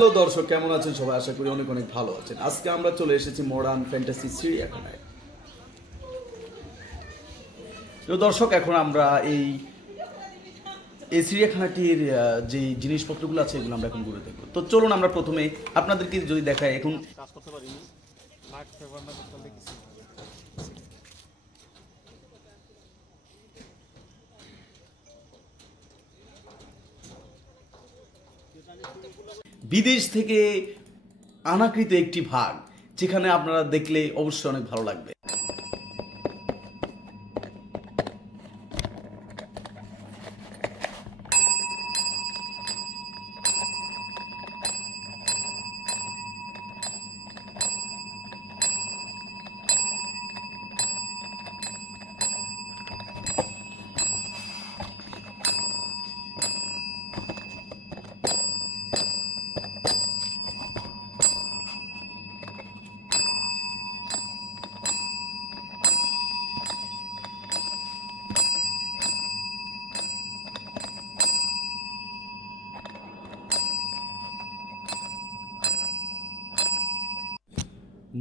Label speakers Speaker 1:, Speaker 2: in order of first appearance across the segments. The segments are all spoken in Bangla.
Speaker 1: হ্যালো দর্শক, কেমন আছেন? সবাই আশা করি অনেক অনেক ভালো আছেন। আজকে আমরা চলে এসেছি মডার্ন ফ্যান্টাসি চিড়িয়াখানায়। তো দর্শক, এখন আমরা এই এই চিড়িয়াখানাটির যে জিনিসপত্রগুলো আছে, এগুলো আমরা এখন ঘুরে দেখব। তো চলুন আমরা প্রথমে আপনাদেরকে যদি দেখাই, এখন
Speaker 2: কাজ করতে পারিনি নাক ব্যবহার না করতে পারলে কিছু হবে।
Speaker 1: বিদেশ থেকে আনাকৃত একটি ভাগ যেখানে আপনারা দেখলে অবশ্যই অনেক ভালো লাগবে।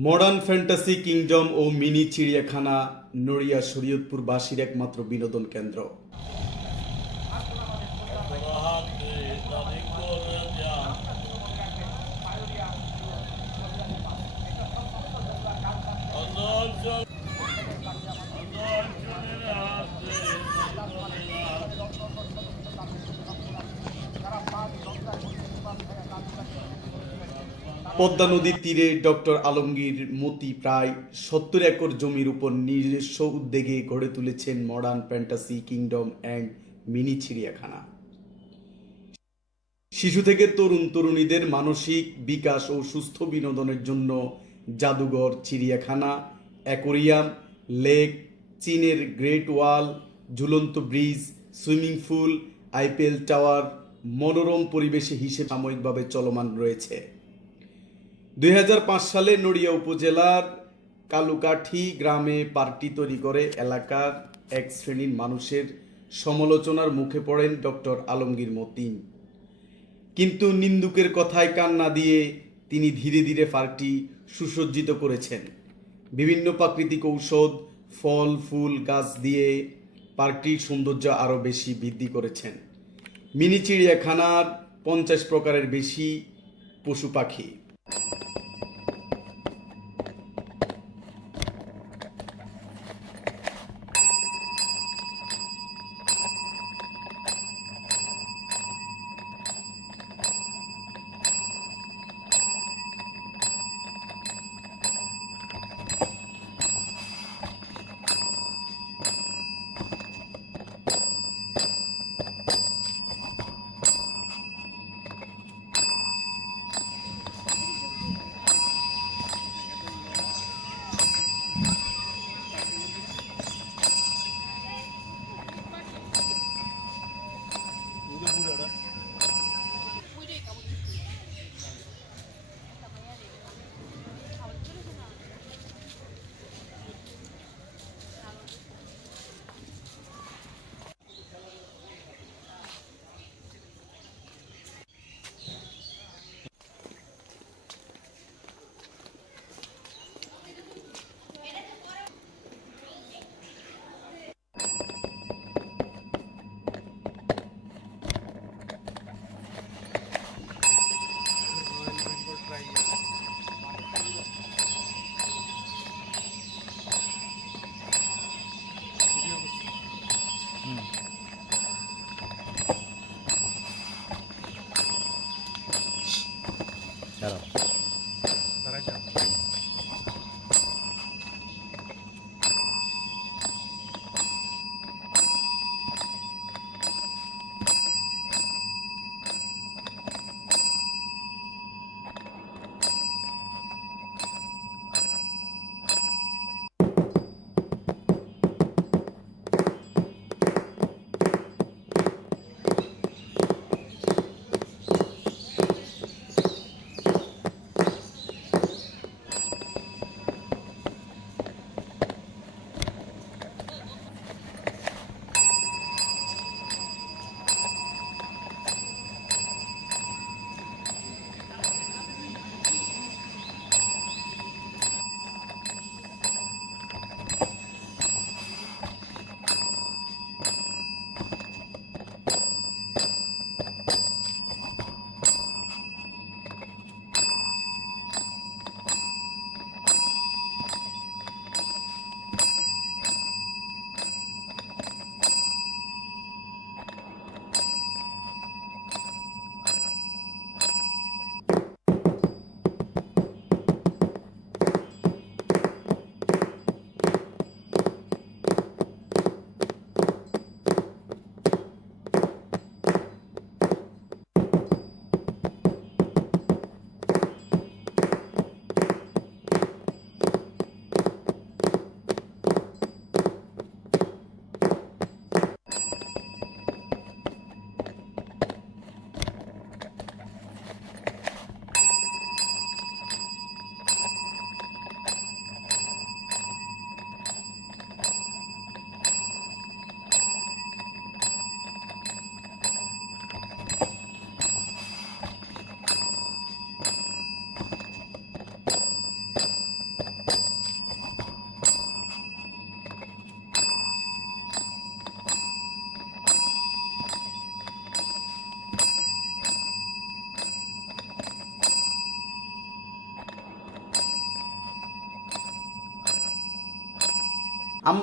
Speaker 1: মডার্ন ফ্যান্টাসি কিংডম ও মিনি চিড়িয়াখানা নড়িয়া শরীয়তপুরবাসীর একমাত্র বিনোদন কেন্দ্র। পদ্মা নদীর তীরে ডক্টর আলমগীর মতি প্রায় সত্তর একর জমির উপর নিজস্ব উদ্যোগে গড়ে তুলেছেন modern fantasy kingdom and mini চিড়িয়াখানা। শিশু থেকে তরুণ তরুণীদের মানসিক বিকাশ ও সুস্থ বিনোদনের জন্য জাদুঘর, চিড়িয়াখানা, অ্যাকোরিয়াম, লেক, চীনের গ্রেট ওয়াল, ঝুলন্ত bridge, swimming pool, IPL tower, মনোরম পরিবেশে হিসেবে সাময়িকভাবে চলমান রয়েছে। দুই হাজার পাঁচ সালে নড়িয়া উপজেলার কালুকাঠি গ্রামে পার্কটি তৈরি করে এলাকার এক শ্রেণির মানুষের সমালোচনার মুখে পড়েন ডক্টর আলমগীর মতিন। কিন্তু নিন্দুকের কথায় কান না দিয়ে তিনি ধীরে ধীরে পার্কটি সুসজ্জিত করেছেন। বিভিন্ন প্রাকৃতিক ঔষধ, ফল, ফুল, গাছ দিয়ে পার্কটির সৌন্দর্য আরও বেশি বৃদ্ধি করেছেন। মিনি চিড়িয়াখানার পঞ্চাশ প্রকারের বেশি পশু পাখি।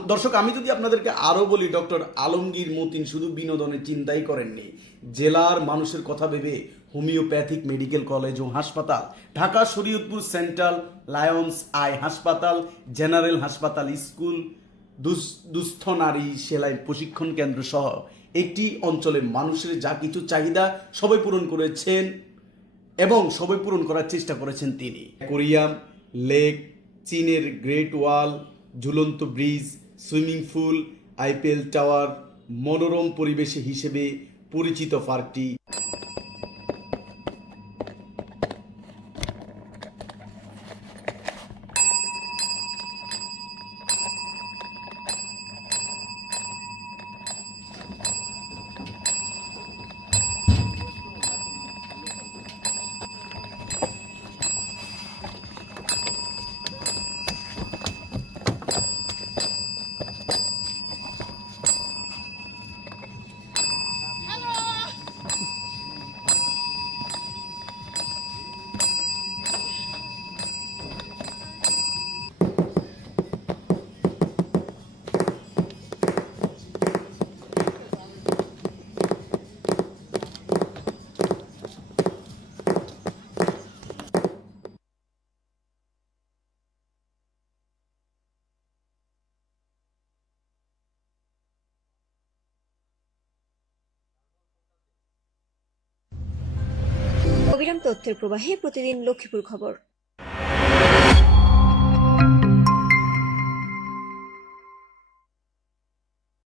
Speaker 1: দর্শক, আমি যদি আপনাদেরকে আরও বলি, ডক্টর আলমগীর মতিন শুধু বিনোদনের চিন্তাই করেননি। জেলার মানুষের কথা ভেবে হোমিওপ্যাথিক মেডিকেল কলেজ ও হাসপাতাল, Dhaka Shariatpur central lions eye হাসপাতাল, জেনারেল হাসপাতাল স্কুল, দুস- দুস্থ নারী সেলাই প্রশিক্ষণ কেন্দ্র সহ একটি অঞ্চলে মানুষের যা কিছু চাহিদা সবাই পূরণ করেছেন এবং সবাই পূরণ করার চেষ্টা করেছেন তিনি। কোরিয়াম, লেক, চীনের গ্রেট ওয়াল ঝুলন্ত bridge swimming pool IPL tower মনোরম পরিবেশে হিসেবে পরিচিত পার্কটি।
Speaker 3: তথ্যের প্রবাহে প্রতিদিন লক্ষ্মীপুর খবর।